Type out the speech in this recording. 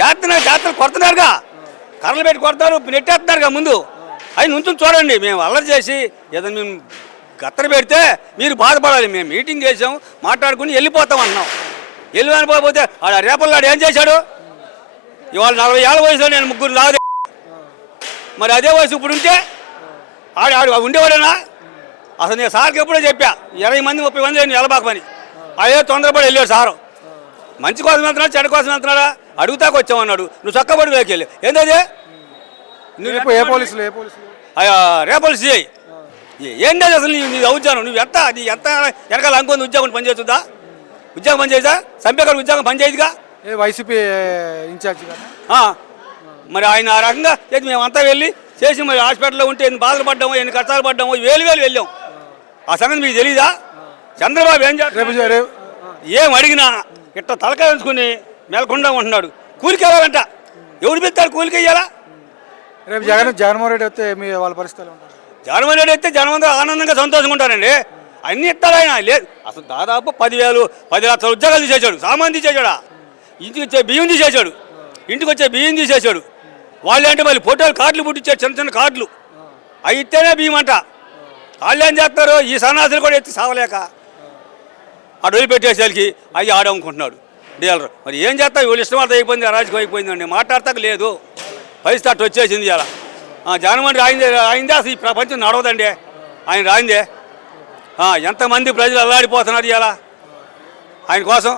చేస్తున్నారు చేస్తున్నారు కొడుతున్నారుగా. కర్రలు పెట్టి కొడతారు నెట్టేస్తున్నారుగా ముందు. అవి నుంచుని చూడండి మేము అల్లరి చేసి ఏదైనా మేము గత్తర పెడితే మీరు బాధపడాలి. మేము మీటింగ్ చేసాం మాట్లాడుకుని వెళ్ళిపోతాం అన్నాం. వెళ్ళి వెళ్ళిపోతే ఆడ రేపల్లాడు ఏం చేశాడు? ఇవాళ నలభై ఏళ్ళ వయసులో నేను ముగ్గురు లాదే మరి అదే వయసు ఇప్పుడు ఉంటే ఆడు ఆడు ఉండేవాడేనా? అసలు నేను సార్కి ఎప్పుడో చెప్పా ఇరవై మంది ముప్పై మంది నేను వెళ్ళబాకమని అదే తొందరపడి వెళ్ళాడు సారు. మంచి కోసం వెళ్తున్నాడు చెడు కోసం వెళ్తున్నాడా? అడుగుతాకు వచ్చామన్నాడు నువ్వు చక్కబడి వెళ్ళి. ఏంటది నువ్వు ఏ- పోలీసులు ఏ పోలీసులు? రేపల్ సిఐ ఏంటి అసలు నీ నీ అవుతాను నువ్వు ఎంత నీ ఎంత వెనకాల అనుకుంది ఉద్యోగం పనిచేస్తుందా ఉద్యోగం పనిచేయదా చంపేకాడు ఉద్యోగం పనిచేయదుగా ఏ వైసీపీ ఇన్ఛార్జ్ మరి ఆయన ఆ రకంగా చేసి మేమంతా వెళ్ళి చేసి మరి హాస్పిటల్లో ఉంటే ఎన్ని బాధలు పడ్డామో ఎన్ని కష్టాలు పడ్డామో వేలు వేలు వెళ్ళాం. ఆ సంగతి మీకు తెలీదా? చంద్రబాబు ఏం రేపు ఏం అడిగినా ఇట్ట తలకాయ ఉంచుకుని మెలకుండా ఉంటున్నాడు కూలికి వెళ్ళాలంట. ఎవడు పెడతాడు కూలికి వెయ్యాలా రేపు జగన్ జగన్మోహన్ రెడ్డి వస్తే మీ వాళ్ళ పరిస్థితులు ఉంటారు జనమని రెడ్డి అయితే జనమంతా ఆనందంగా సంతోషంగా ఉంటారండి. అన్ని ఇస్తారు ఆయన. లేదు అసలు దాదాపు పదివేలు పది లక్షల ఉద్యోగాలు తీసేశాడు. సామాన్ తీసేశాడా? ఇంటికి వచ్చే బియ్యం తీసేశాడు. ఇంటికి వచ్చే బియ్యం తీసేశాడు. వాళ్ళు అంటే మళ్ళీ ఫోటోలు కార్డులు పుట్టించారు చిన్న చిన్న కార్డులు. అవి ఇస్తేనే బియ్యం అంట. వాళ్ళు ఏం చేస్తారు? ఈ సన్నాసులు కూడా ఎత్తి సావలేక. అటు వదిలిపెట్టేసరికి అవి ఆడనుకుంటున్నాడు డీలర్ మరి ఏం చేస్తావు? వీళ్ళు ఇష్టం అంతా అయిపోయింది అరాజకం అయిపోయిందండి. మాట్లాడతాక లేదు. పరిస్థితి అటు వచ్చేసింది ఇలా జగన్మోహన్ రాయిందే రాయిందే అసలు ఈ ప్రపంచం నడవదండి. ఆయన రాయిందే. ఎంతమంది ప్రజలు అల్లాడిపోతున్నారు ఇలా ఆయన కోసం